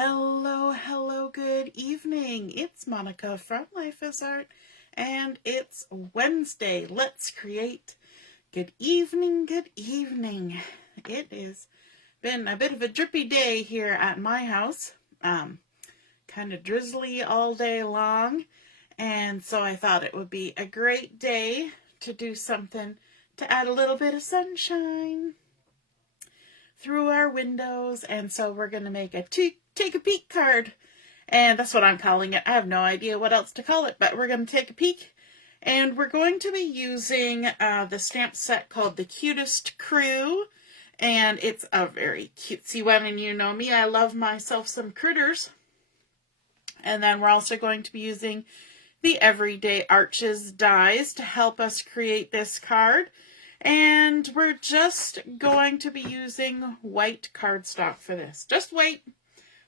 Hello, hello, good evening. It's Monica from Life is Art, and it's Wednesday. Let's create. Good evening, good evening. It has been a bit of a drippy day here at my house. Kind of drizzly all day long, and so I thought it would be a great day to do something to add a little bit of sunshine through our windows. And so we're going to make a take a peek card, and that's what I'm calling it. I have no idea what else to call it, but we're going to take a peek, and we're going to be using the stamp set called the Cutest Crew, and it's a very cutesy one, and you know me, I love myself some critters. And then we're also going to be using the Everyday Arches dies to help us create this card. And we're just going to be using white cardstock for this. Just white.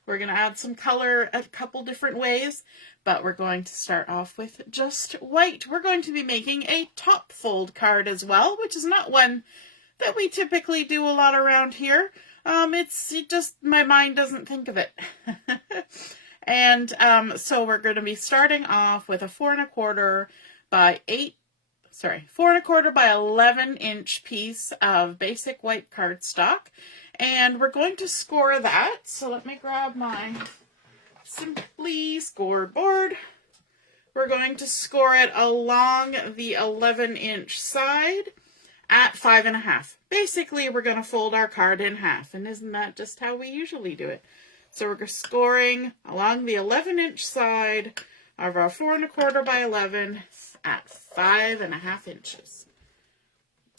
We're going to add some color a couple different ways, but we're going to start off with just white. We're going to be making a top fold card as well, which is not one that we typically do a lot around here. It just, my mind doesn't think of it. And so we're going to be starting off with a 4 1/4 by 4 1/4 by 11 inch piece of basic white cardstock, and we're going to score that. So let me grab my Simply scoreboard. We're going to score it along the 11 inch side at 5 1/2. Basically, we're going to fold our card in half, and isn't that just how we usually do it? So we're scoring along the 11 inch side of our 4 1/4 by 11 at 5 1/2 inches.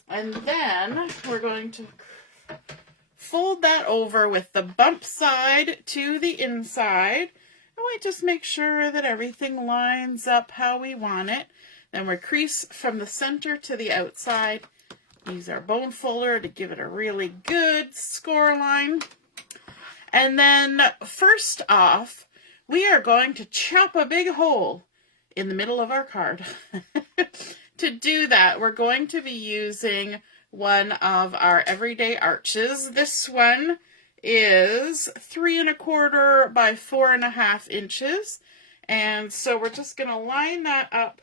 And then we're going to fold that over with the bump side to the inside. And we just make sure that everything lines up how we want it. Then we crease from the center to the outside. Use our bone folder to give it a really good score line. And then first off, we are going to chop a big hole in the middle of our card. To do that, we're going to be using one of our Everyday Arches. This one is 3 1/4 by 4 1/2 inches. And so we're just going to line that up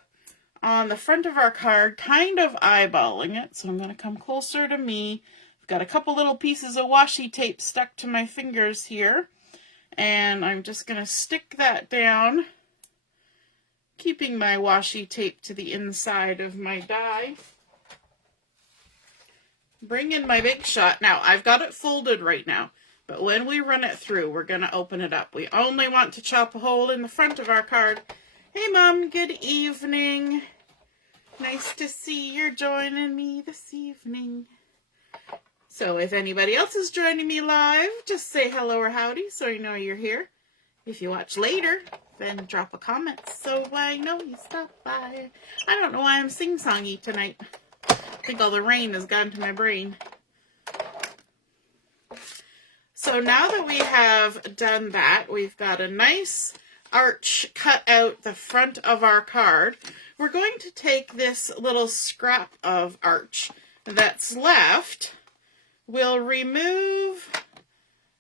on the front of our card, kind of eyeballing it. So I'm going to come closer to me. I've got a couple little pieces of washi tape stuck to my fingers here. And I'm just going to stick that down, keeping my washi tape to the inside of my die. Bring in my big shot. Now, I've got it folded right now, but when we run it through, we're going to open it up. We only want to chop a hole in the front of our card. Hey, Mom, good evening. Nice to see you're joining me this evening. So if anybody else is joining me live, just say hello or howdy so I know you're here. If you watch later, then drop a comment so I know you stopped by. I don't know why I'm sing-songy tonight. I think all the rain has gone to my brain. So now that we have done that, we've got a nice arch cut out the front of our card. We're going to take this little scrap of arch that's left. We'll remove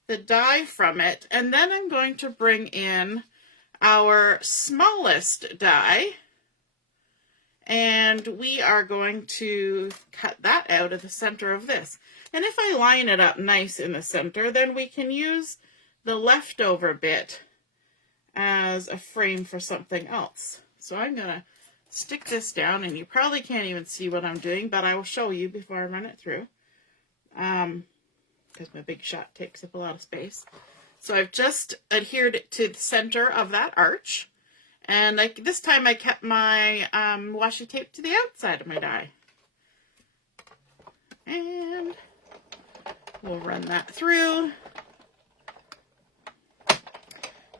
the die from it, and then I'm going to bring in our smallest die, and we are going to cut that out of the center of this. And if I line it up nice in the center, then we can use the leftover bit as a frame for something else. So I'm going to stick this down, and you probably can't even see what I'm doing, but I will show you before I run it through. Because my big shot takes up a lot of space. So I've just adhered it to the center of that arch. And this time I kept my washi tape to the outside of my die. And we'll run that through.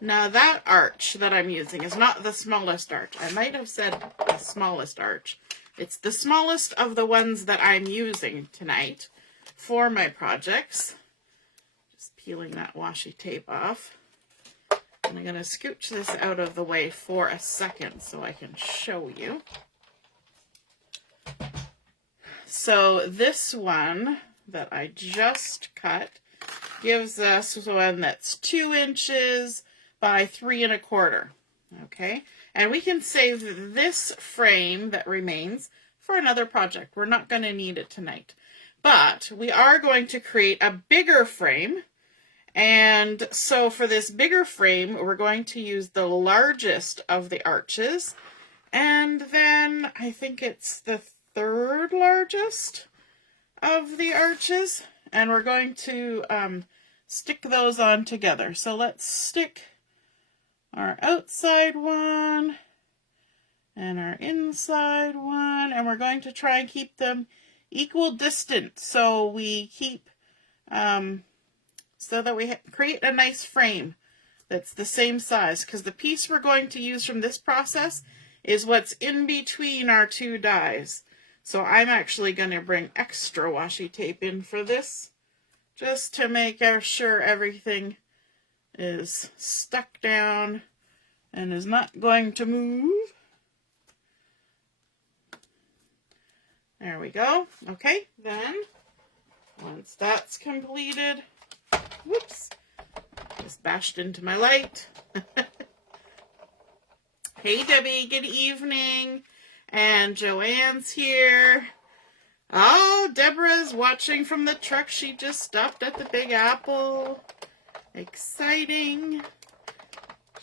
Now that arch that I'm using is not the smallest arch. I might have said the smallest arch. It's the smallest of the ones that I'm using tonight for my projects. Just peeling that washi tape off. And I'm going to scooch this out of the way for a second so I can show you. So this one that I just cut gives us one that's 2 inches by 3 1/4. Okay, and we can save this frame that remains for another project. We're not going to need it tonight, but we are going to create a bigger frame. And so for this bigger frame, we're going to use the largest of the arches, and then I think it's the 3rd largest of the arches, and we're going to stick those on together. So let's stick our outside one and our inside one, and we're going to try and keep them equal distance, so we keep so that we create a nice frame that's the same size, because the piece we're going to use from this process is what's in between our 2 dies. So I'm actually going to bring extra washi tape in for this, just to make sure everything is stuck down and is not going to move. There we go. Okay, then once that's completed, whoops, just bashed into my light. Hey Debbie, good evening. And Joanne's here. Oh, Deborah's watching from the truck. She just stopped at the Big Apple. Exciting.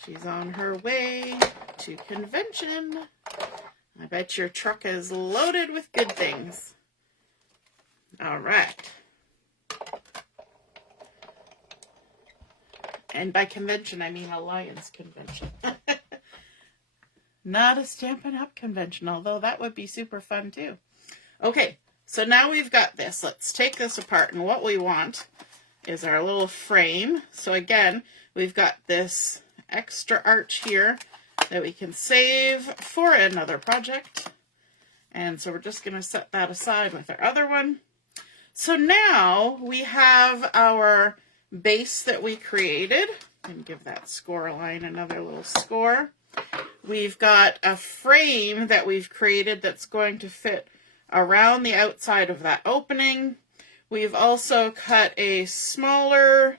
She's on her way to convention. I bet your truck is loaded with good things. All right. And by convention, I mean Alliance convention. Not a Stampin' Up convention, although that would be super fun too. Okay, so now we've got this. Let's take this apart, and what we want is our little frame. So again, we've got this extra arch here that we can save for another project. And so we're just going to set that aside with our other one. So now we have our base that we created. And give that score line another little score. We've got a frame that we've created that's going to fit around the outside of that opening. We've also cut a smaller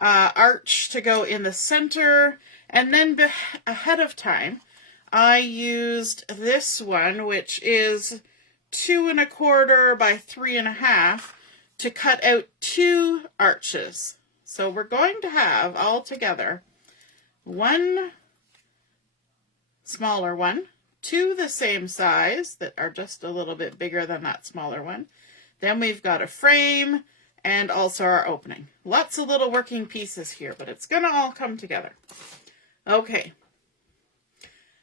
arch to go in the center. And then ahead of time, I used this one, which is 2 1/4 by 3 1/2, to cut out 2 arches. So we're going to have all together 1 smaller one, 2 the same size that are just a little bit bigger than that smaller one. Then we've got a frame and also our opening. Lots of little working pieces here, but it's going to all come together. Okay.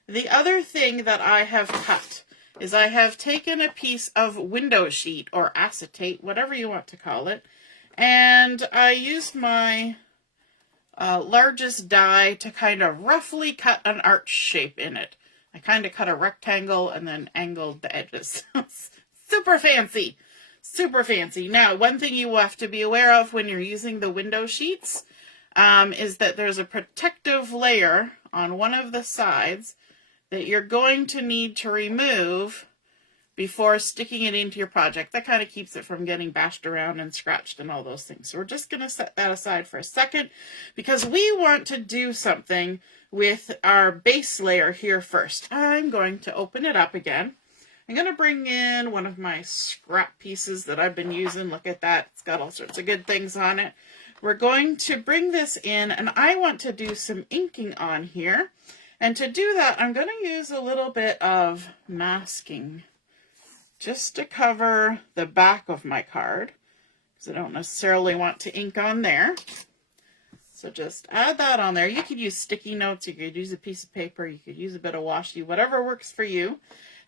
The other thing that I have cut is I have taken a piece of window sheet or acetate, whatever you want to call it, and I used my largest die to kind of roughly cut an arch shape in it. I kind of cut a rectangle and then angled the edges. Super fancy. Super fancy. Now, one thing you have to be aware of when you're using the window sheets is that there's a protective layer on one of the sides that you're going to need to remove before sticking it into your project. That kind of keeps it from getting bashed around and scratched and all those things. So we're just going to set that aside for a second because we want to do something with our base layer here first. I'm going to open it up again. I'm going to bring in one of my scrap pieces that I've been using. Look at that. It's got all sorts of good things on it. We're going to bring this in, and I want to do some inking on here. And to do that, I'm going to use a little bit of masking just to cover the back of my card, because I don't necessarily want to ink on there. So just add that on there. You could use sticky notes, you could use a piece of paper, you could use a bit of washi, whatever works for you.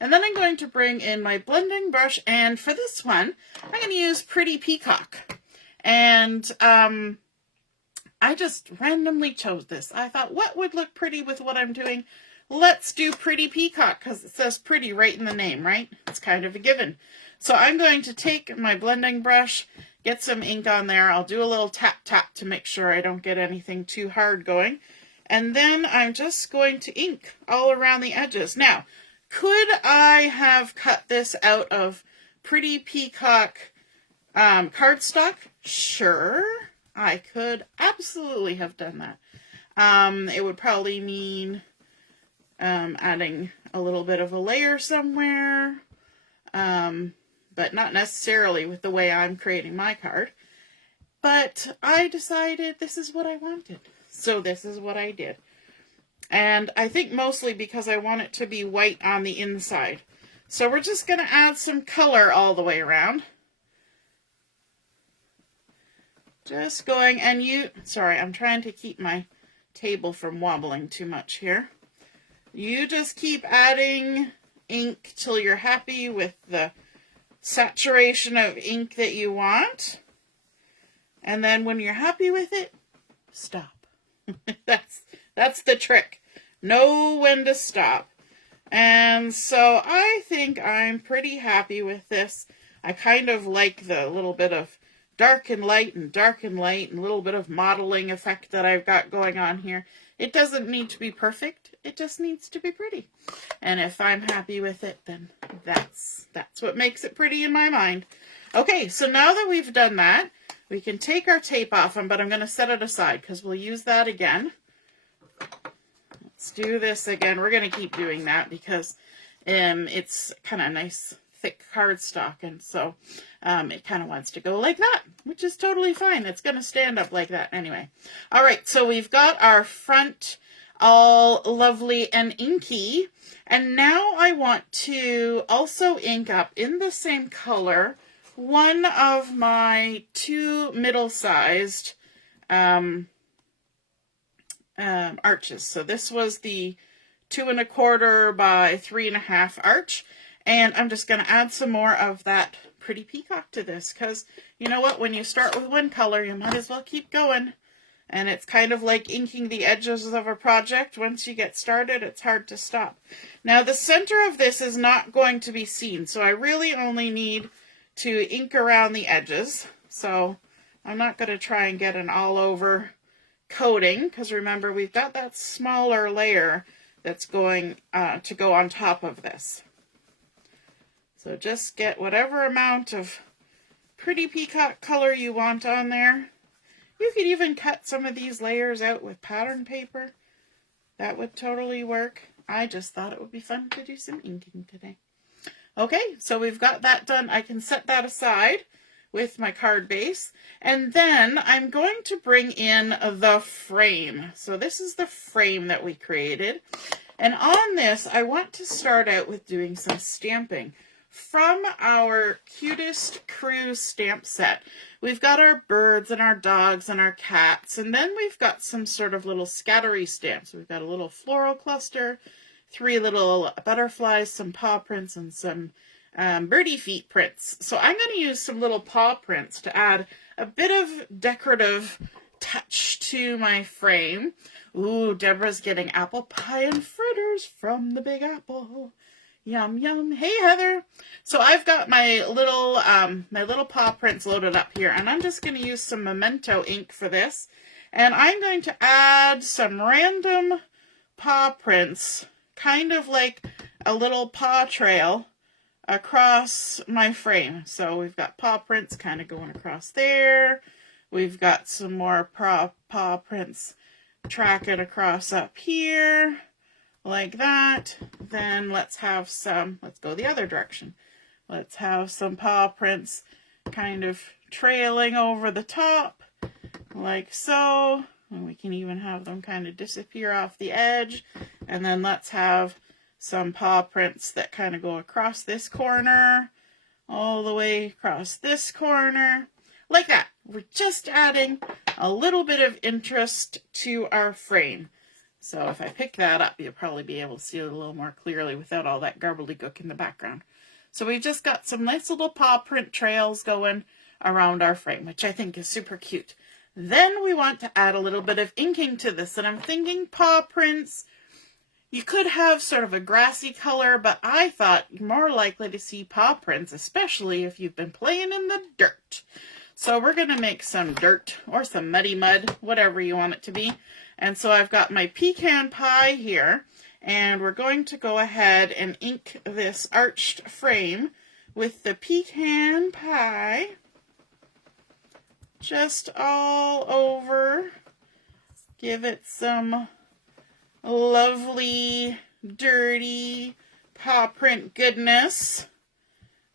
And then I'm going to bring in my blending brush, and for this one, I'm going to use Pretty Peacock. And I just randomly chose this. I thought, what would look pretty with what I'm doing? Let's do Pretty Peacock, because it says pretty right in the name, right? It's kind of a given. So I'm going to take my blending brush, get some ink on there. I'll do a little tap tap to make sure I don't get anything too hard going. And then I'm just going to ink all around the edges. Now, could I have cut this out of Pretty Peacock cardstock? Sure. I could absolutely have done that. It would probably mean adding a little bit of a layer somewhere, but not necessarily with the way I'm creating my card. But I decided this is what I wanted, so this is what I did. And I think mostly because I want it to be white on the inside. So we're just going to add some color all the way around. Just going, and sorry, I'm trying to keep my table from wobbling too much here. You just keep adding ink till you're happy with the saturation of ink that you want. And then when you're happy with it, stop. That's the trick. Know when to stop. And so I think I'm pretty happy with this. I kind of like the little bit of dark and light and dark and light and a little bit of modeling effect that I've got going on here. It doesn't need to be perfect. It just needs to be pretty. And if I'm happy with it, then that's what makes it pretty in my mind. Okay, so now that we've done that, we can take our tape off, but I'm going to set it aside because we'll use that again. Let's do this again. We're going to keep doing that because it's kind of nice, thick cardstock, and so it kind of wants to go like that, which is totally fine. It's going to stand up like that anyway. All right, so we've got our front all lovely and inky, and now I want to also ink up in the same color one of my two middle-sized arches. So this was the 2 1/4 by 3.5 arch, and I'm just going to add some more of that pretty peacock to this, because you know what, when you start with one color, you might as well keep going. And it's kind of like inking the edges of a project. Once you get started, it's hard to stop. Now the center of this is not going to be seen, so I really only need to ink around the edges. So I'm not going to try and get an all over coating, because remember, we've got that smaller layer that's going to go on top of this. So just get whatever amount of pretty peacock color you want on there. You could even cut some of these layers out with pattern paper. That would totally work. I just thought it would be fun to do some inking today. Okay, so we've got that done. I can set that aside with my card base. And then I'm going to bring in the frame. So this is the frame that we created. And on this, I want to start out with doing some stamping from our Cutest Crew stamp set. We've got our birds and our dogs and our cats, and then we've got some sort of little scattery stamps. We've got a little floral cluster, 3 little butterflies, some paw prints, and some birdie feet prints. So I'm going to use some little paw prints to add a bit of decorative touch to my frame. Ooh, Deborah's getting apple pie and fritters from the Big Apple. Yum, yum. Hey, Heather. So I've got my little paw prints loaded up here, and I'm just going to use some Memento ink for this. And I'm going to add some random paw prints, kind of like a little paw trail across my frame. So we've got paw prints kind of going across there. We've got some more paw prints tracking across up here. Like that. Then let's go the other direction. Let's have some paw prints kind of trailing over the top, like so. And we can even have them kind of disappear off the edge. And then let's have some paw prints that kind of go across this corner, all the way across this corner, like that. We're just adding a little bit of interest to our frame. So if I pick that up, you'll probably be able to see it a little more clearly without all that gobbledygook in the background. So we've just got some nice little paw print trails going around our frame, which I think is super cute. Then we want to add a little bit of inking to this, and I'm thinking paw prints. You could have sort of a grassy color, but I thought you're more likely to see paw prints, especially if you've been playing in the dirt. So we're going to make some dirt or some muddy mud, whatever you want it to be. And so I've got my Pecan Pie here, and we're going to go ahead and ink this arched frame with the Pecan Pie. just all over. Give it some lovely, dirty paw print goodness.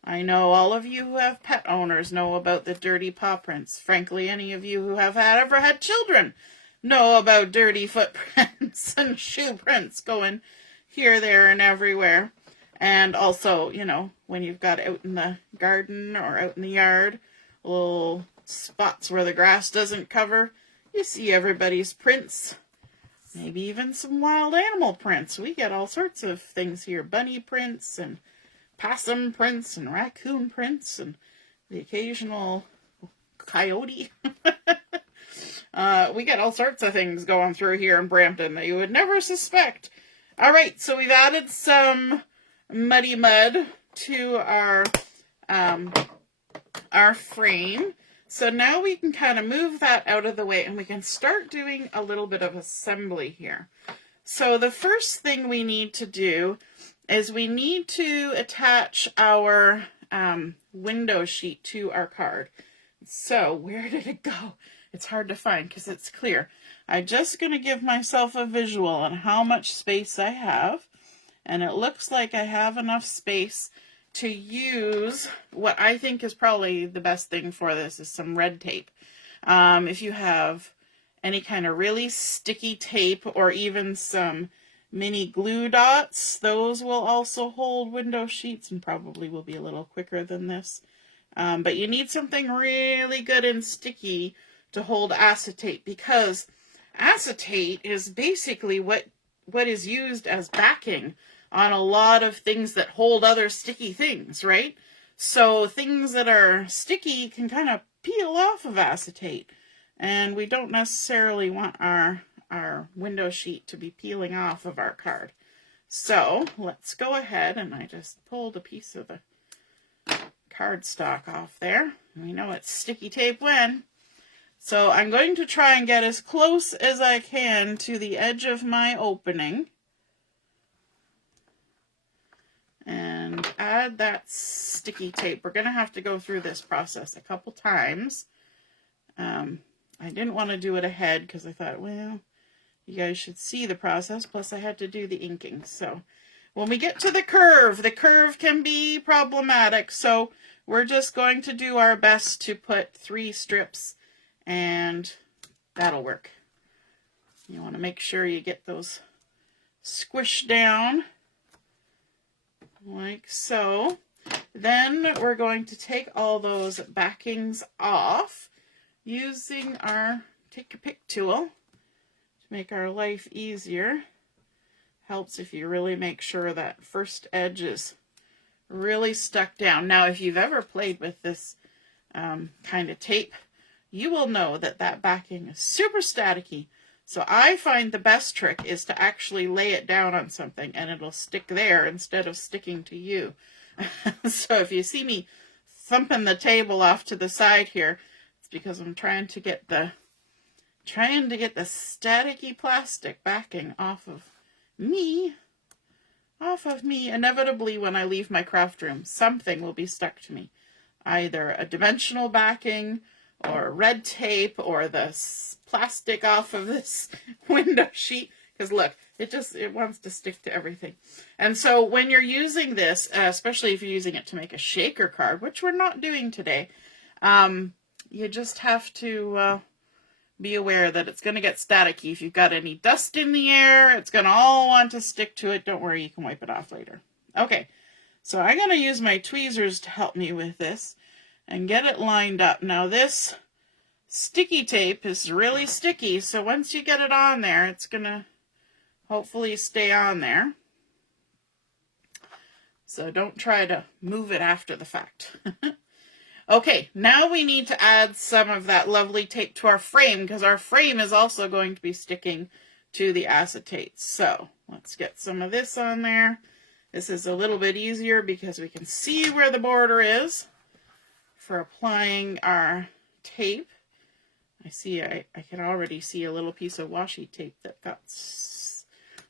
I know all of you who have pet owners know about the dirty paw prints. Frankly, any of you who have ever had children know about dirty footprints and shoe prints going here, there, and everywhere. And also, you know, when you've got out in the garden or out in the yard, little spots where the grass doesn't cover, you see everybody's prints. Maybe even some wild animal prints. We get all sorts of things here. Bunny prints and possum prints and raccoon prints and the occasional coyote. We get all sorts of things going through here in Brampton that you would never suspect. All right, so we've added some muddy mud to our frame. So now we can kind of move that out of the way and we can start doing a little bit of assembly here. So the first thing we need to do is we need to attach our window sheet to our card. So where did it go? It's hard to find because it's clear. I'm just going to give myself a visual on how much space I have. And it looks like I have enough space to use what I think is probably the best thing for this is some red tape. If you have any kind of really sticky tape or even some mini glue dots, those will also hold window sheets and probably will be a little quicker than this. But you need something really good and sticky to hold acetate, because acetate is basically what is used as backing on a lot of things that hold other sticky things, right? So things that are sticky can kind of peel off of acetate, and we don't necessarily want our window sheet to be peeling off of our card. So let's go ahead, and I just pulled a piece of the cardstock off there. We know it's sticky tape when. So I'm going to try and get as close as I can to the edge of my opening and add that sticky tape. We're going to have to go through this process a couple times. I didn't want to do it ahead because I thought, well, you guys should see the process. Plus I had to do the inking. So when we get to the curve can be problematic. So we're just going to do our best to put 3 strips, and that'll work. You want to make sure you get those squished down like so. Then we're going to take all those backings off using our take a pick tool to make our life easier. Helps if you really make sure that first edge is really stuck down. Now, if you've ever played with this kind of tape, you will know that that backing is super staticky. So I find the best trick is to actually lay it down on something and it'll stick there instead of sticking to you. So if you see me thumping the table off to the side here, it's because I'm trying to get the staticky plastic backing off of me. Inevitably, when I leave my craft room, something will be stuck to me. Either a dimensional backing, or red tape, or the plastic off of this window sheet. Because look, it wants to stick to everything. And so when you're using this, especially if you're using it to make a shaker card, which we're not doing today, you just have to be aware that it's going to get staticky. If you've got any dust in the air, it's going to all want to stick to it. Don't worry, you can wipe it off later. Okay, so I'm going to use my tweezers to help me with this and get it lined up. Now this sticky tape is really sticky, so once you get it on there, it's going to hopefully stay on there. So don't try to move it after the fact. Okay, now we need to add some of that lovely tape to our frame, because our frame is also going to be sticking to the acetate. So let's get some of this on there. This is a little bit easier because we can see where the border is for applying our tape. I can already see a little piece of washi tape that got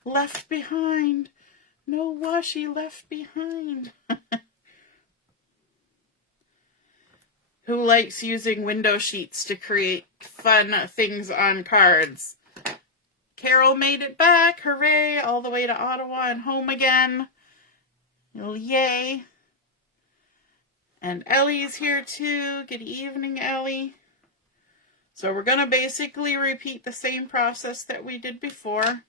left behind. No washi left behind. Who likes using window sheets to create fun things on cards? Carol made it back. Hooray. All the way to Ottawa and home again. Yay. And Ellie's here too. Good evening, Ellie. So we're going to basically repeat the same process that we did before.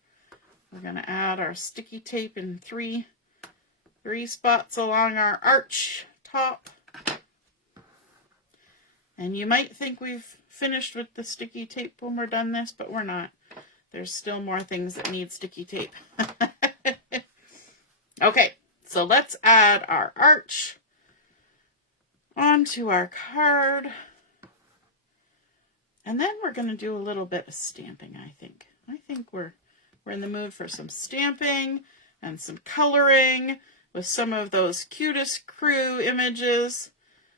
We're going to add our sticky tape in three spots along our arch top. And you might think we've finished with the sticky tape when we're done this, but we're not. There's still more things that need sticky tape. Okay, so let's add our arch onto our card. And then we're going to do a little bit of stamping, I think. I think we're in the mood for some stamping and some coloring with some of those Cutest Crew images.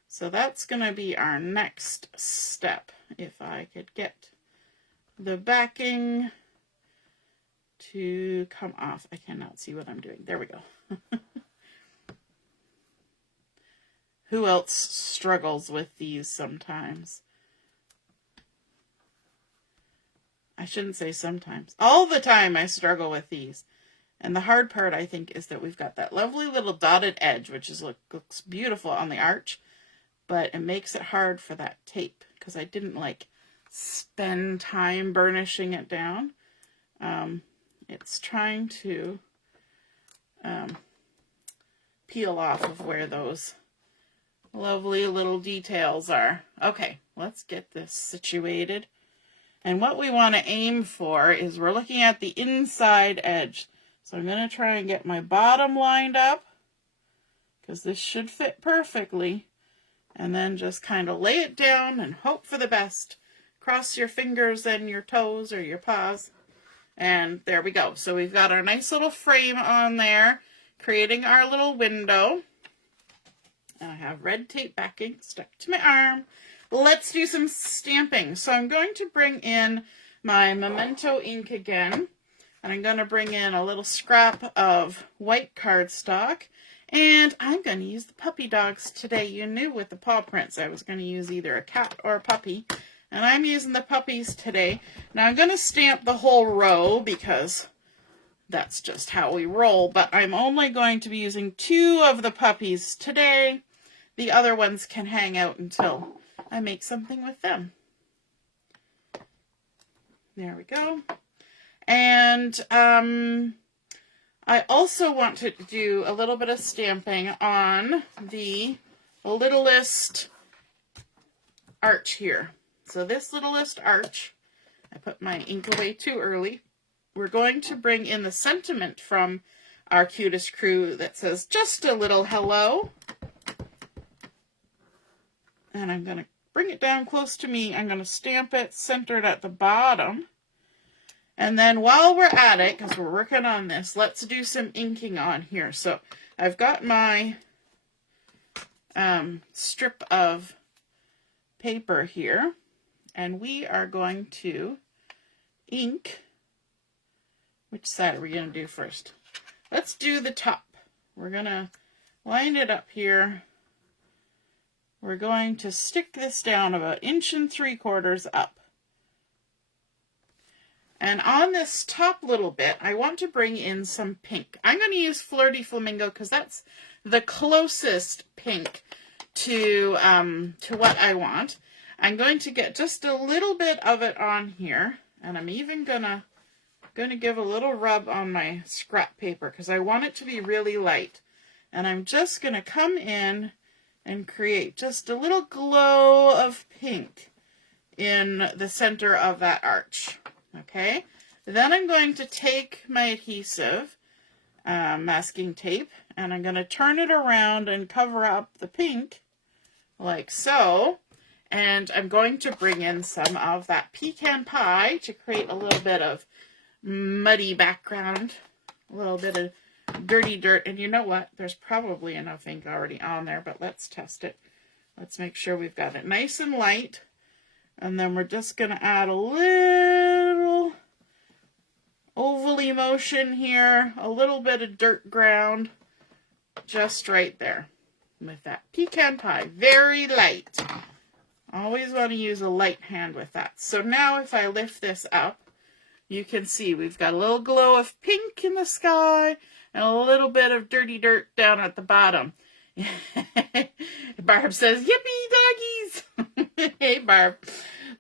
So that's going to be our next step. If I could get the backing to come off. I cannot see what I'm doing. There we go. Who else struggles with these sometimes? I shouldn't say sometimes. All the time I struggle with these. And the hard part, I think, is that we've got that lovely little dotted edge, which looks beautiful on the arch, but it makes it hard for that tape because I didn't spend time burnishing it down. It's trying to peel off of where those lovely little details are. Okay, let's get this situated. And what we want to aim for is we're looking at the inside edge. So I'm going to try and get my bottom lined up because this should fit perfectly. And then just kind of lay it down and hope for the best. Cross your fingers and your toes or your paws. And there we go. So we've got our nice little frame on there, creating our little window. And I have red tape backing stuck to my arm. Let's do some stamping. So I'm going to bring in my Memento ink again. And I'm going to bring in a little scrap of white cardstock. And I'm going to use the puppy dogs today. You knew with the paw prints I was going to use either a cat or a puppy. And I'm using the puppies today. Now I'm going to stamp the whole row because that's just how we roll. But I'm only going to be using 2 of the puppies today. The other ones can hang out until I make something with them. There we go. And I also want to do a little bit of stamping on the littlest arch here. So this littlest arch, I put my ink away too early. We're going to bring in the sentiment from our Cutest Crew that says, just a little hello. And I'm going to bring it down close to me. I'm going to stamp it centered at the bottom. And then while we're at it, because we're working on this, let's do some inking on here. So I've got my strip of paper here. And we are going to ink. Which side are we going to do first? Let's do the top. We're going to line it up here. We're going to stick this down about 1 3/4 up. And on this top little bit, I want to bring in some pink. I'm going to use Flirty Flamingo because that's the closest pink to what I want. I'm going to get just a little bit of it on here, and I'm even gonna give a little rub on my scrap paper because I want it to be really light. And I'm just gonna come in and create just a little glow of pink in the center of that arch. Okay, then I'm going to take my adhesive masking tape and I'm going to turn it around and cover up the pink like so. And I'm going to bring in some of that Pecan Pie to create a little bit of muddy background, a little bit of dirty dirt. And you know what? There's probably enough ink already on there, but let's test it. Let's make sure we've got it nice and light. And then we're just going to add a little ovally motion here, a little bit of dirt ground, just right there with that Pecan Pie. Very light. Always want to use a light hand with that. So now if I lift this up, you can see we've got a little glow of pink in the sky and a little bit of dirty dirt down at the bottom. Barb says, yippee, doggies! Hey, Barb.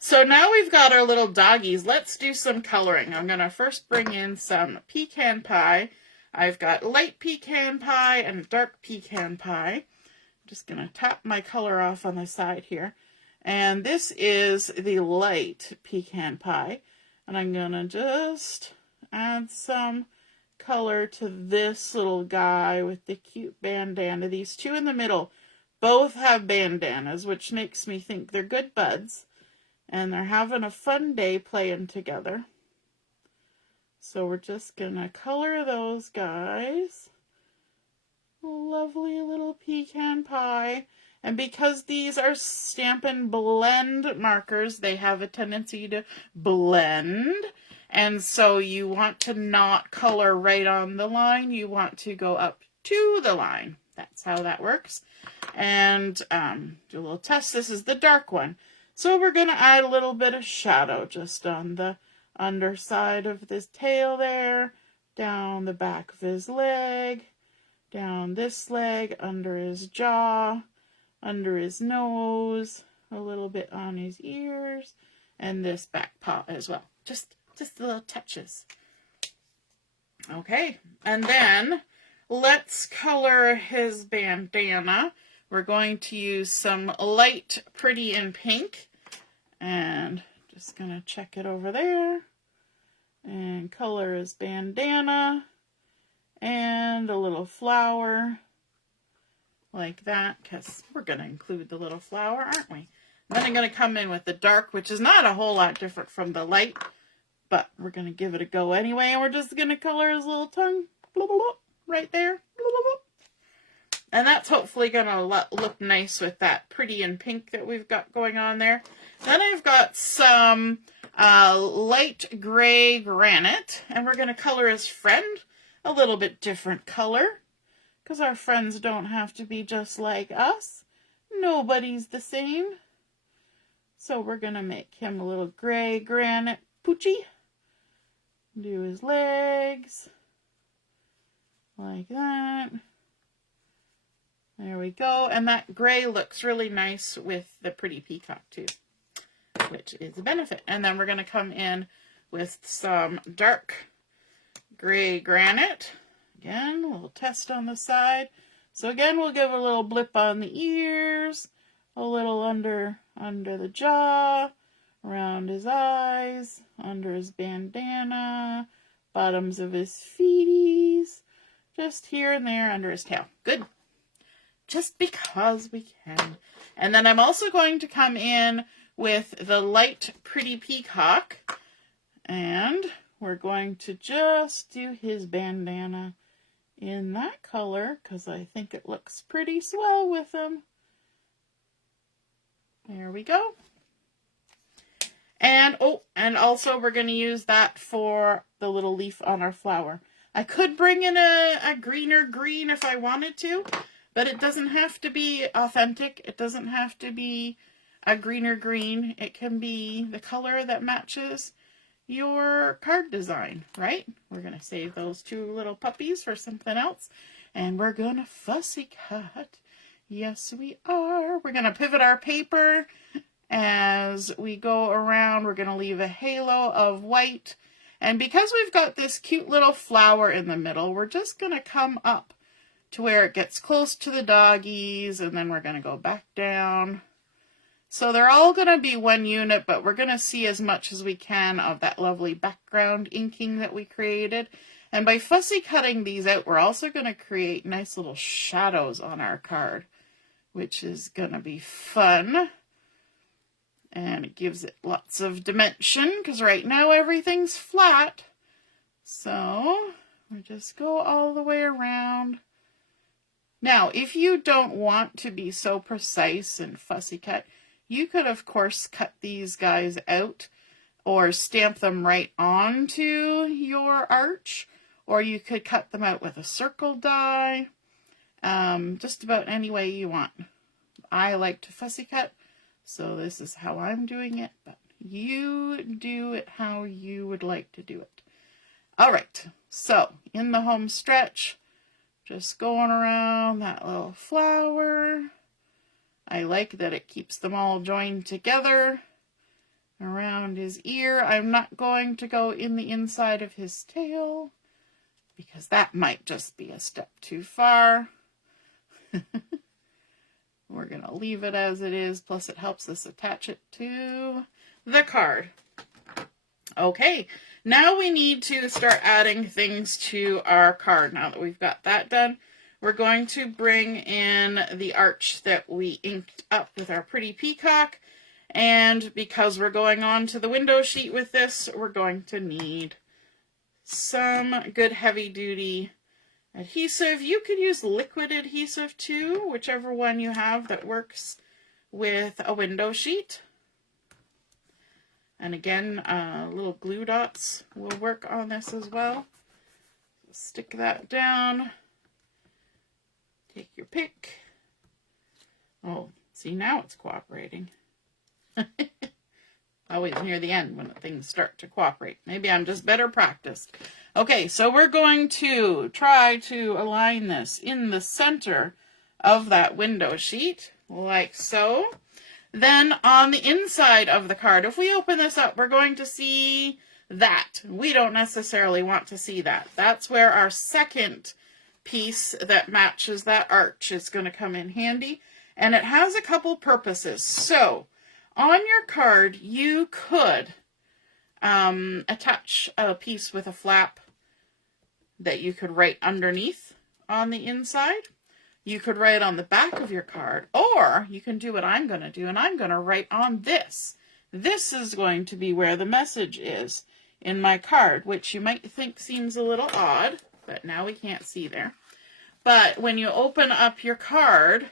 So now we've got our little doggies. Let's do some coloring. I'm going to first bring in some pecan pie. I've got light pecan pie and dark pecan pie. I'm just going to tap my color off on the side here. And this is the light pecan pie. And I'm going to just add some color to this little guy with the cute bandana. These two in the middle both have bandanas, which makes me think they're good buds. And they're having a fun day playing together. So we're just going to color those guys. Lovely little pecan pie. And because these are Stampin' Blend markers, they have a tendency to blend. And so you want to not color right on the line. You want to go up to the line. That's how that works. And do a little test. This is the dark one. So we're going to add a little bit of shadow just on the underside of this tail there, down the back of his leg, down this leg, under his jaw, under his nose, a little bit on his ears, and this back paw as well. Just little touches. Okay, and then let's color his bandana. We're going to use some light pretty in pink, and just gonna check it over there, and color his bandana, and a little flower, like that, because we're going to include the little flower, aren't we? And then I'm going to come in with the dark, which is not a whole lot different from the light, but we're going to give it a go anyway, and we're just going to color his little tongue, blah, blah, blah, right there, blah, blah, blah. And that's hopefully going to look nice with that pretty and pink that we've got going on there. Then I've got some light gray granite, and we're going to color his friend a little bit different color, because our friends don't have to be just like us. Nobody's the same. So we're going to make him a little gray granite poochie. Do his legs, like that. There we go. And that gray looks really nice with the pretty peacock too, which is a benefit. And then we're going to come in with some dark gray granite. Again, a little test on the side. So again, we'll give a little blip on the ears, a little under the jaw, around his eyes, under his bandana, bottoms of his feeties, just here and there under his tail. Good. Just because we can. And then I'm also going to come in with the light pretty peacock, and we're going to just do his bandana in that color because I think it looks pretty swell with him. There we go. And and also we're going to use that for the little leaf on our flower. I could bring in a greener green if I wanted to, but it doesn't have to be authentic. It doesn't have to be a greener green. It can be the color that matches your card design, right? We're going to save those two little puppies for something else, and we're going to fussy cut. Yes, we are. We're going to pivot our paper as we go around. We're going to leave a halo of white, and because we've got this cute little flower in the middle, we're just going to come up to where it gets close to the doggies, and then we're going to go back down. So they're all going to be one unit, but we're going to see as much as we can of that lovely background inking that we created. And by fussy cutting these out, we're also going to create nice little shadows on our card, which is going to be fun. And it gives it lots of dimension, because right now everything's flat. So we just go all the way around. Now, if you don't want to be so precise and fussy cut, you could, of course, cut these guys out or stamp them right onto your arch, or you could cut them out with a circle die, just about any way you want. I like to fussy cut, So this is how I'm doing it, but you do it how you would like to do it. All right, so in the home stretch, just going around that little flower. I like that it keeps them all joined together around his ear. I'm not going to go in the inside of his tail because that might just be a step too far. We're going to leave it as it is, plus it helps us attach it to the card. Okay, now we need to start adding things to our card. Now that we've got that done, we're going to bring in the arch that we inked up with our pretty peacock. And because we're going on to the window sheet with this, we're going to need some good heavy-duty adhesive. You could use liquid adhesive too, whichever one you have that works with a window sheet. And again, little glue dots will work on this as well. Stick that down. Take your pick. Oh, see, now it's cooperating. Always near the end when things start to cooperate. Maybe I'm just better practiced. Okay, so we're going to try to align this in the center of that window sheet, like so. Then on the inside of the card, if we open this up, we're going to see that. We don't necessarily want to see that. That's where our second piece that matches that arch is going to come in handy. And it has a couple purposes. So on your card, you could attach a piece with a flap that you could write underneath on the inside. You could write on the back of your card, or you can do what I'm going to do, and I'm going to write on this. This is going to be where the message is in my card, which you might think seems a little odd, but now we can't see there. But when you open up your card,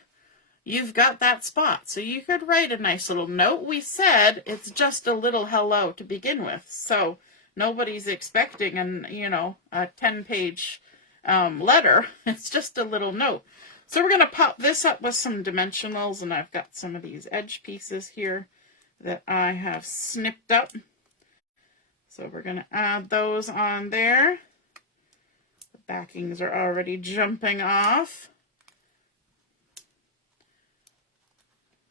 you've got that spot. So you could write a nice little note. We said it's just a little hello to begin with, so nobody's expecting a 10-page letter. It's just a little note. So we're going to pop this up with some dimensionals, and I've got some of these edge pieces here that I have snipped up. So we're going to add those on there. The backings are already jumping off.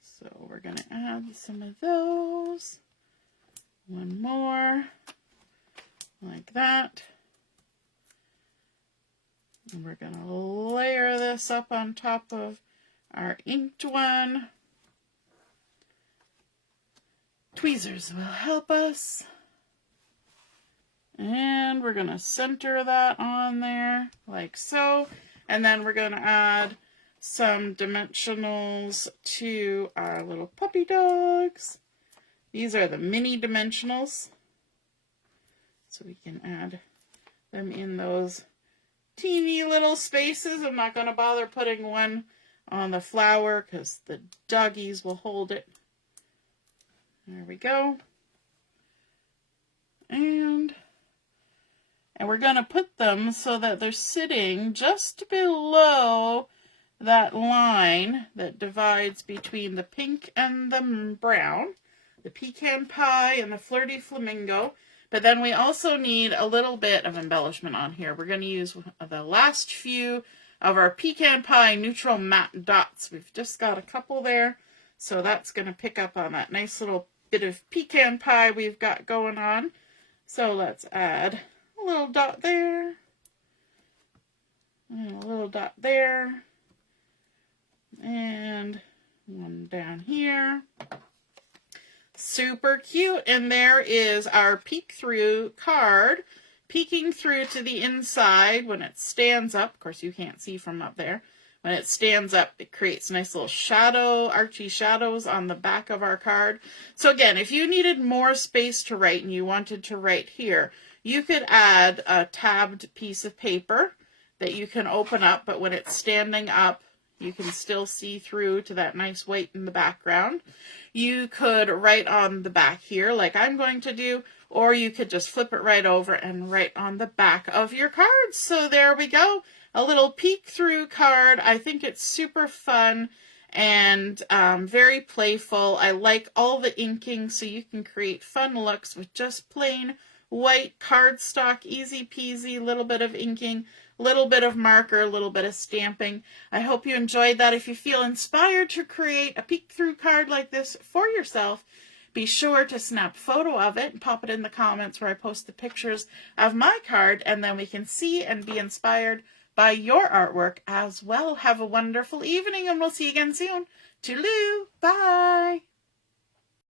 So we're going to add some of those. One more, like that. And we're going to layer this up on top of our inked one. Tweezers will help us. And we're going to center that on there, like so. And then we're going to add some dimensionals to our little puppy dogs. These are the mini dimensionals. So we can add them in those teeny little spaces. I'm not going to bother putting one on the flower because the doggies will hold it. There we go. And we're going to put them so that they're sitting just below that line that divides between the pink and the brown, the Pecan Pie and the Flirty Flamingo. But then we also need a little bit of embellishment on here. We're going to use the last few of our Pecan Pie neutral matte dots. We've just got a couple there, so that's going to pick up on that nice little bit of Pecan Pie we've got going on. So let's add a little dot there, and a little dot there, and one down here. Super cute. And there is our peek through card, peeking through to the inside when it stands up. Of course, you can't see from up there. When it stands up, it creates nice little shadow, archy shadows on the back of our card. So again, if you needed more space to write and you wanted to write here, you could add a tabbed piece of paper that you can open up, but when it's standing up, you can still see through to that nice white in the background. You could write on the back here like I'm going to do, or you could just flip it right over and write on the back of your card. So there we go. A little peek through card. I think it's super fun. and very playful. I like all the inking, so you can create fun looks with just plain white cardstock, easy peasy, little bit of inking, little bit of marker, a little bit of stamping. I hope you enjoyed that. If you feel inspired to create a peek through card like this for yourself, be sure to snap a photo of it and pop it in the comments where I post the pictures of my card, and then we can see and be inspired by your artwork as well. Have a wonderful evening, and we'll see you again soon. Toodaloo. Bye.